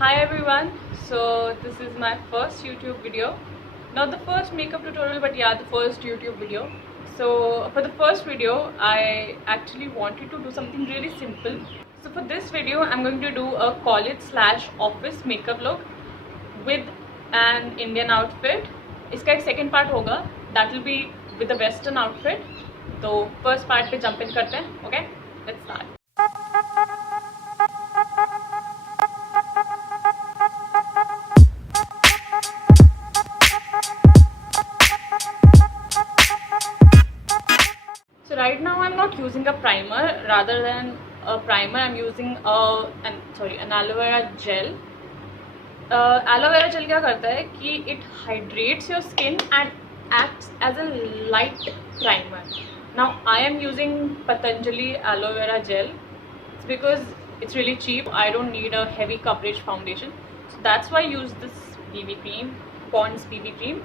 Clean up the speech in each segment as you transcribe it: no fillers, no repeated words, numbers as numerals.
Hi everyone, so this is my first YouTube video. Not the first makeup tutorial, but yeah, the first YouTube video. So for the first video, I actually wanted to do something really simple. So for this video, I'm going to do a college/office makeup look with an Indian outfit. इसका एक second part होगा, that will be with a western outfit. तो first part पे jump in करते हैं, okay? Let's start. So right now I'm not using a primer. Rather than a primer, I'm using an aloe vera gel. Aloe vera gel क्या करता है कि it hydrates your skin and acts as a light primer. Now I am using Patanjali aloe vera gel. It's because it's really cheap. I don't need a heavy coverage foundation, so that's why I use this BB cream, Pond's BB cream.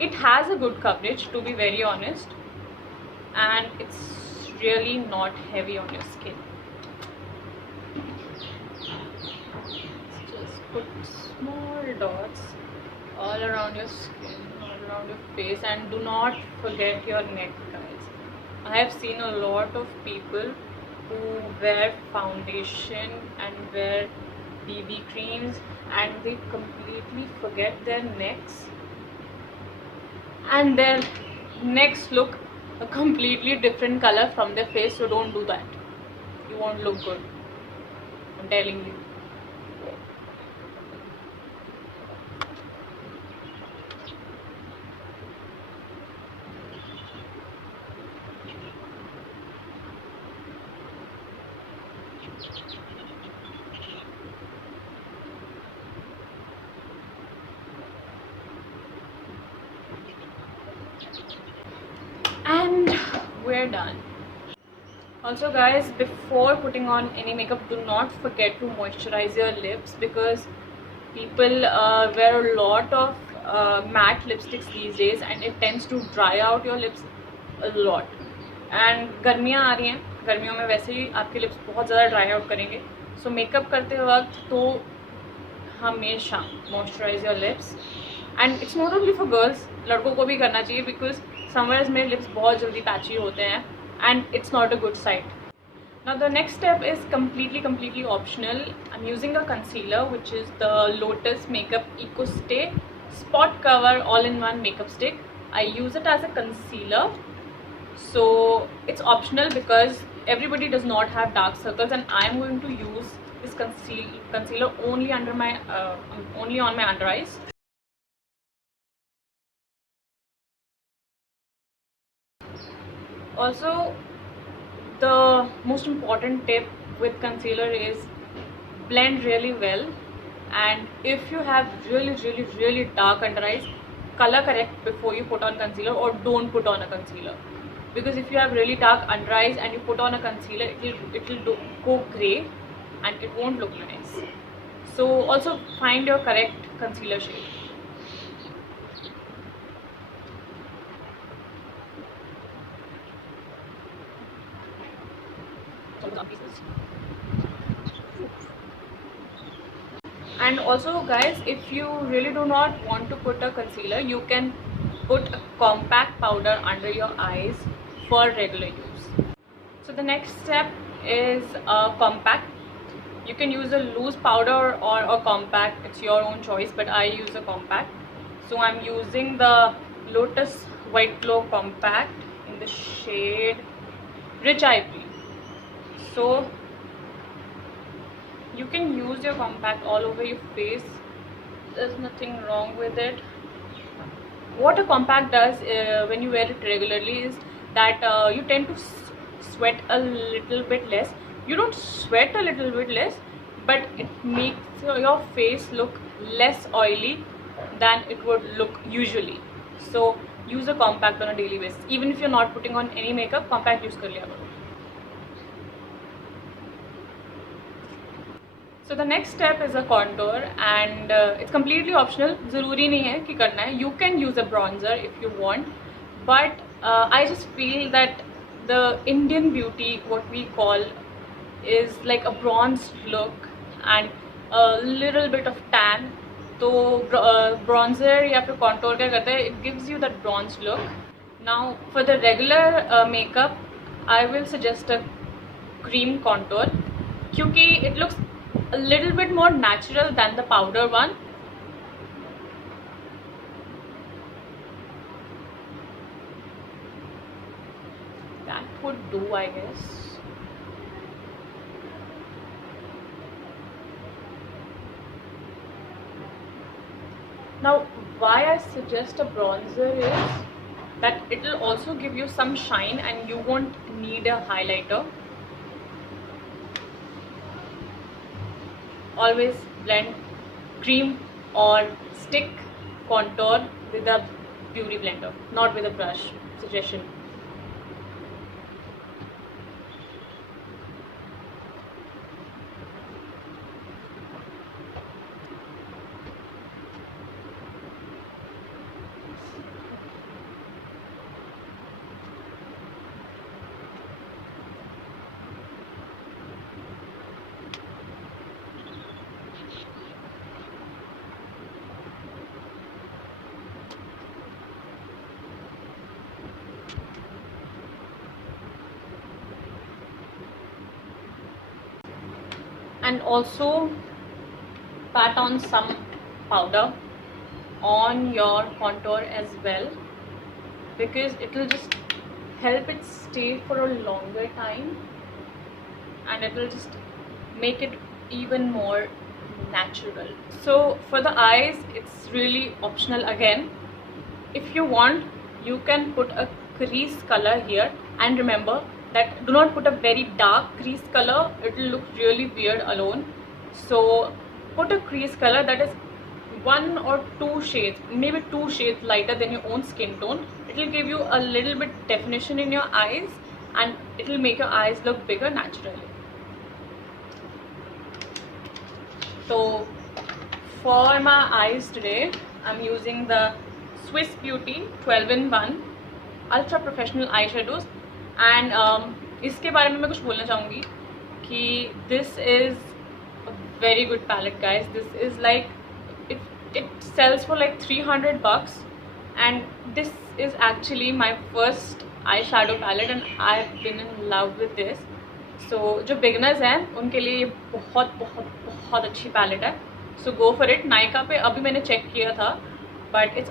It has a good coverage, to be very honest, and it's really not heavy on your skin. Just put small dots all around your skin, all around your face, and do not forget your neck, guys. I have seen a lot of people who wear foundation and wear BB creams and they completely forget their necks, and their necks look a completely different color from their face. So don't do that, you won't look good, I'm telling you. And we're done. Also guys, before putting on any makeup, do not forget to moisturize your lips, because people wear a lot of matte lipsticks these days and it tends to dry out your lips a lot. And गर्मियाँ आ रही हैं, गर्मियों में वैसे ही आपके lips बहुत ज़्यादा dry out करेंगे. सो मेकअप करते वक्त तो हमेशा moisturise your lips. And it's not only for girls, लड़कों को भी करना चाहिए, बिकॉज समवेयर्स मेरे लिप्स बहुत जल्दी पैची होते हैं and it's not a good sight. Now the next step is completely optional. I'm using a concealer, which is the Lotus Makeup Eco Stay Spot Cover All-in-One Makeup Stick. I use it as a concealer, so it's optional because everybody does not have dark circles, and I'm going to use this concealer only under my only on my under eyes. Also, the most important tip with concealer is blend really well, and if you have really dark under eyes, color correct before you put on concealer, or don't put on a concealer, because if you have really dark under eyes and you put on a concealer, it will go gray and it won't look nice. So also find your correct concealer shade. And also guys, if you really do not want to put a concealer, you can put a compact powder under your eyes for regular use. So the next step is a compact. You can use a loose powder or a compact, it's your own choice, but I use a compact. So I'm using the Lotus White Glow Compact in the shade Rich Ivory. So you can use your compact all over your face, there's nothing wrong with it. What a compact does when you wear it regularly is that you tend to sweat a little bit less. You don't sweat a little bit less, but it makes your face look less oily than it would look usually. So use a compact on a daily basis. Even if you're not putting on any makeup, compact use कर लिया करो. So the next step is a contour, and it's completely optional. ज़रूरी नहीं है कि करना है. You can use a bronzer if you want, but I just feel that the Indian beauty, what we call, is like a bronzed look, and little bit of tan, तो bronzer या फिर contour क्या करता है, it gives you that bronze look. Now for the regular makeup I will suggest a cream contour, क्योंकि it looks a little bit more natural than the powder one. That would do, I guess. Now why I suggest a bronzer is that it will also give you some shine and you won't need a highlighter. Always blend cream or stick contour with a beauty blender, not with a brush. Suggestion. And also pat on some powder on your contour as well, because it will just help it stay for a longer time and it will just make it even more natural. So for the eyes, it's really optional again. If you want, you can put a crease color here, and remember that do not put a very dark crease color, it will look really weird alone. So put a crease color that is 1 or 2 shades, maybe 2 shades lighter than your own skin tone. It will give you a little bit definition in your eyes and it will make your eyes look bigger naturally. So for my eyes today, I'm using the Swiss Beauty 12-in-1 Ultra Professional Eyeshadows. And इसके बारे में मैं कुछ बोलना चाहूँगी कि this is a very good palette guys. This is like it sells for like $300 and this is actually my first eyeshadow palette and I've been in love with this. So जो beginners हैं उनके लिए ये बहुत बहुत बहुत अच्छी palette है. So go for it. Nykaa पे अभी मैंने चेक किया था but it's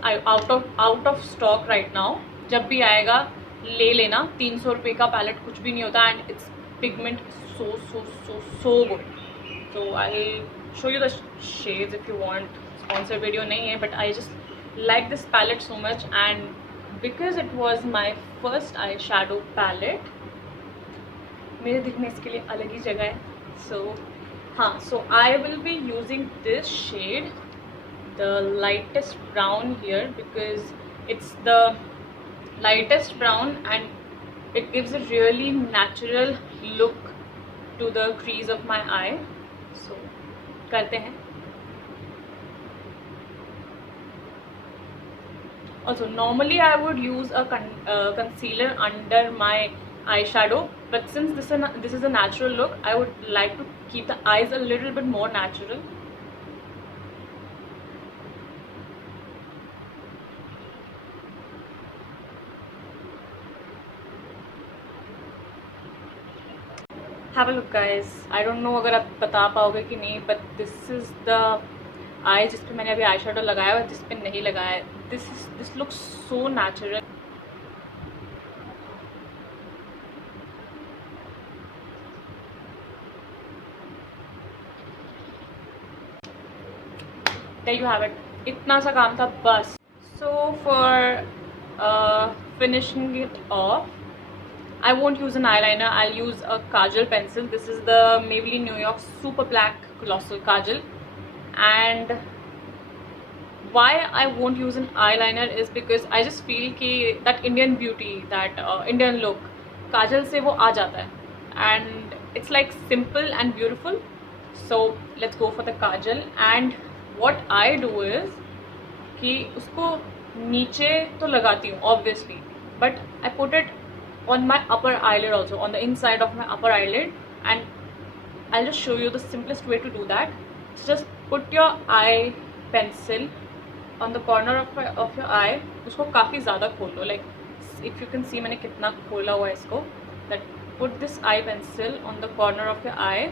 out of stock right now. जब भी आएगा ले लेना. 300 रुपये का पैलेट कुछ भी नहीं होता and it's pigment so good. So I'll show you the shades if you want. Sponsor video नहीं है, but I just like this palette so much and because it was my first eyeshadow palette, मेरे दिल में इसके लिए अलग ही जगह है. So हाँ, so I will be using this shade, the lightest brown here, because it's the lightest brown and it gives a really natural look to the crease of my eye. So करते हैं. Also normally I would use a concealer under my eyeshadow, but since this is a natural look, I would like to keep the eyes a little bit more natural. Have a look guys. I don't know अगर आप बता पाओगे कि नहीं, but this is the eye जिस पे मैंने अभी आई शेडो लगाया है और जिस पे नहीं लगाया है. This looks so natural. There you have it. इतना सा काम था बस. So for finishing it off, I won't use an eyeliner. I'll use a kajal pencil. This is the Maybelline New York Super Black Colossal Kajal. And why I won't use an eyeliner is because I just feel कि that Indian beauty, that Indian look, kajal से वो आ जाता है. And it's like simple and beautiful. So let's go for the kajal. And what I do is कि उसको नीचे तो लगाती हूँ obviously, but I put it on my upper eyelid also, on the inside of my upper eyelid, and I'll just show you the simplest way to do that. So just put your eye pencil on the corner of your eye. उसको काफ़ी ज़्यादा खोलो, like if you can see मैंने कितना खोला हुआ है इसको. That put this eye pencil on the corner of your eye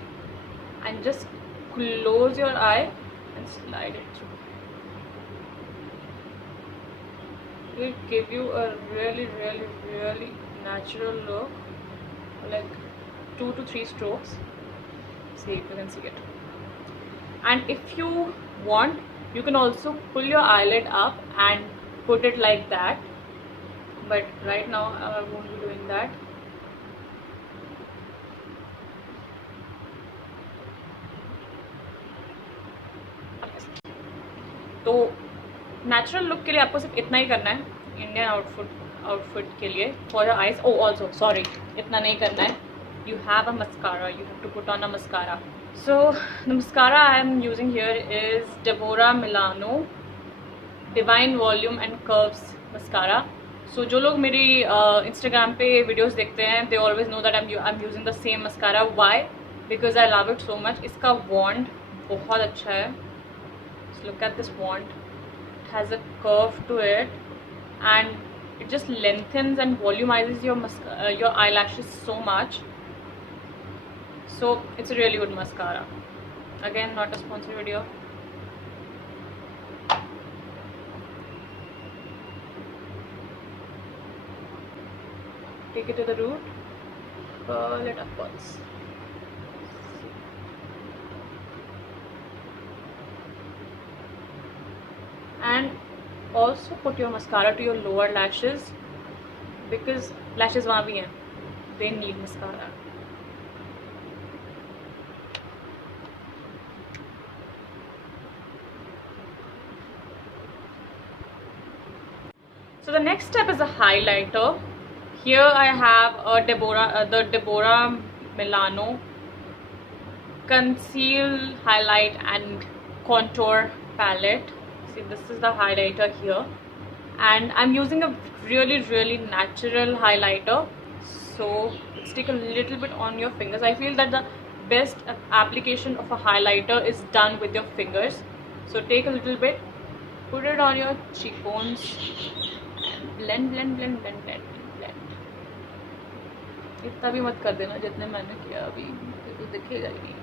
and just close your eye and slide it through. It will give you a really natural look, like 2 to 3 strokes. See if you can see it. And if you want, you can also pull your eyelid up and put it like that, but right now I won't be doing that. तो natural look के लिए आपको सिर्फ इतना ही करना है, Indian outfit के लिए. For your eyes, also sorry, इतना नहीं करना है. You have a mascara, you have to put on a mascara. So the mascara I am using here is Deborah Milano Divine Volume and Curves Mascara. So जो लोग मेरी Instagram पे videos देखते हैं, they always know that I'm using the same mascara. Why? Because I love it so much. इसका wand बहुत अच्छा है. So look at this wand. It has a curve to it, and it just lengthens and volumizes your eyelashes so much. So it's a really good mascara. Again, not a sponsored video. Take it to the root, curl it upwards. And also put your mascara to your lower lashes, because lashes वहाँ भी हैं, they need mascara. So the next step is a highlighter. Here I have the Deborah Milano Conceal, Highlight and Contour palette. See, this is the highlighter here, and I'm using a really natural highlighter. So let's take a little bit on your fingers. I feel that the best application of a highlighter is done with your fingers. So take a little bit, put it on your cheekbones. blend. इतना भी मत कर देना जितने मैंने किया अभी, तो दिखेगा ही नहीं.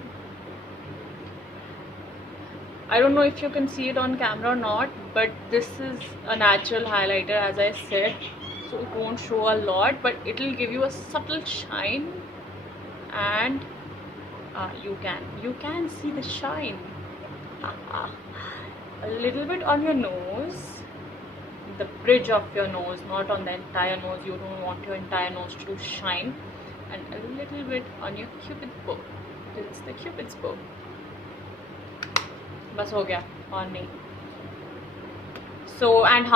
I don't know if you can see it on camera or not, but this is a natural highlighter, as I said, so it won't show a lot, but it will give you a subtle shine, and you can see the shine. A little bit on your nose, the bridge of your nose, not on the entire nose. You don't want your entire nose to shine. And a little bit on your cupid's bow. It's the cupid's bow. बस हो गया, और नहीं. So and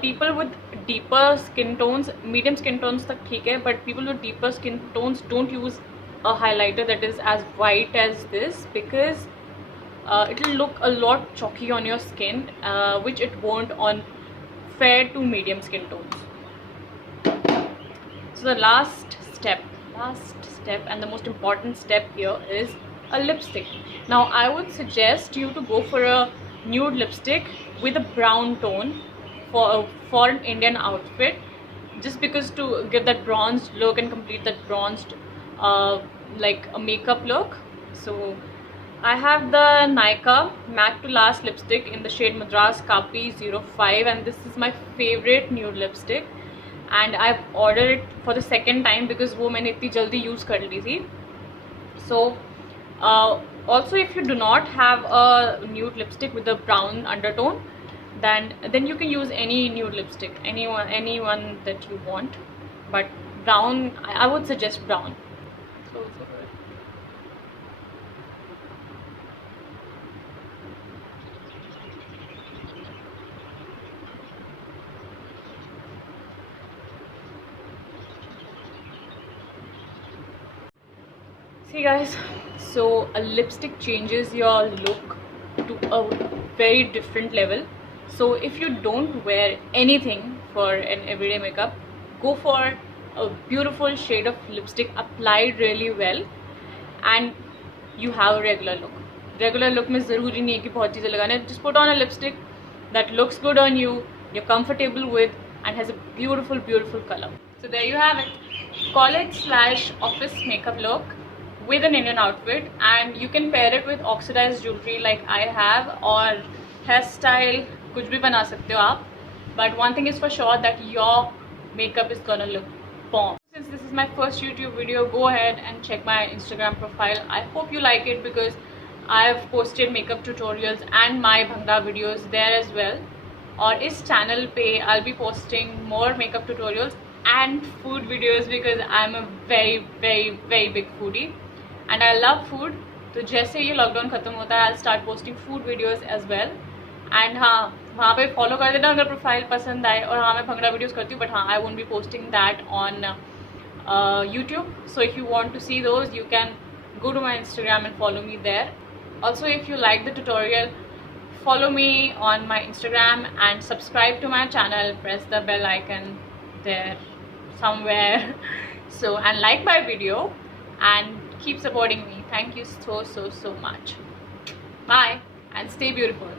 people with deeper skin tones, medium skin tones तक ठीक है, but people with deeper skin tones don't use a highlighter that is as white as this, because it will look a lot chalky on your skin, which it won't on fair to medium skin tones. So the last step and the most important step here is a lipstick. Now I would suggest you to go for a nude lipstick with a brown tone for an Indian outfit, just because to give that bronzed look and complete that bronzed like a makeup look. So I have the Nykaa Matte to Last lipstick in the shade Madras Capri 05, and this is my favorite nude lipstick, and I've ordered it for the second time because वो मैंने इतनी जल्दी use कर ली थी. So also if you do not have a nude lipstick with a brown undertone, then you can use any nude lipstick, anyone that you want, but brown, I would suggest brown. So see guys, so a lipstick changes your look to a very different level. So if you don't wear anything for an everyday makeup, go for a beautiful shade of lipstick applied really well, and you have a regular look. Regular look में ज़रूरी नहीं है कि बहुत चीज़ें लगाने. Just put on a lipstick that looks good on you, you're comfortable with, and has a beautiful, beautiful color. So there you have it. College/office makeup look with an Indian outfit, and you can pair it with oxidized jewelry like I have, और hairstyle कुछ भी बना सकते हो आप. But one thing is for sure that your makeup is gonna look bomb. Since this is my first YouTube video, go ahead and check my Instagram profile. I hope you like it because I've posted makeup tutorials and my bhangra videos there as well. और इस channel पे I'll be posting more makeup tutorials and food videos because I'm a very very very big foodie and I love food. तो जैसे ये lockdown ख़त्म होता है I'll start posting food videos as well. And हाँ, वहाँ पे फॉलो कर देना अगर प्रोफाइल पसंद आए. और हाँ, मैं भंगड़ा वीडियोस करती हूँ, बट हाँ, I won't be posting that on YouTube. So if you want to see those, you can go to my Instagram and follow me there. Also, if you like the tutorial, follow me on my Instagram and subscribe to my channel. Press the bell icon there somewhere. So, and like my video and keep supporting me. Thank you so much. Bye and stay beautiful.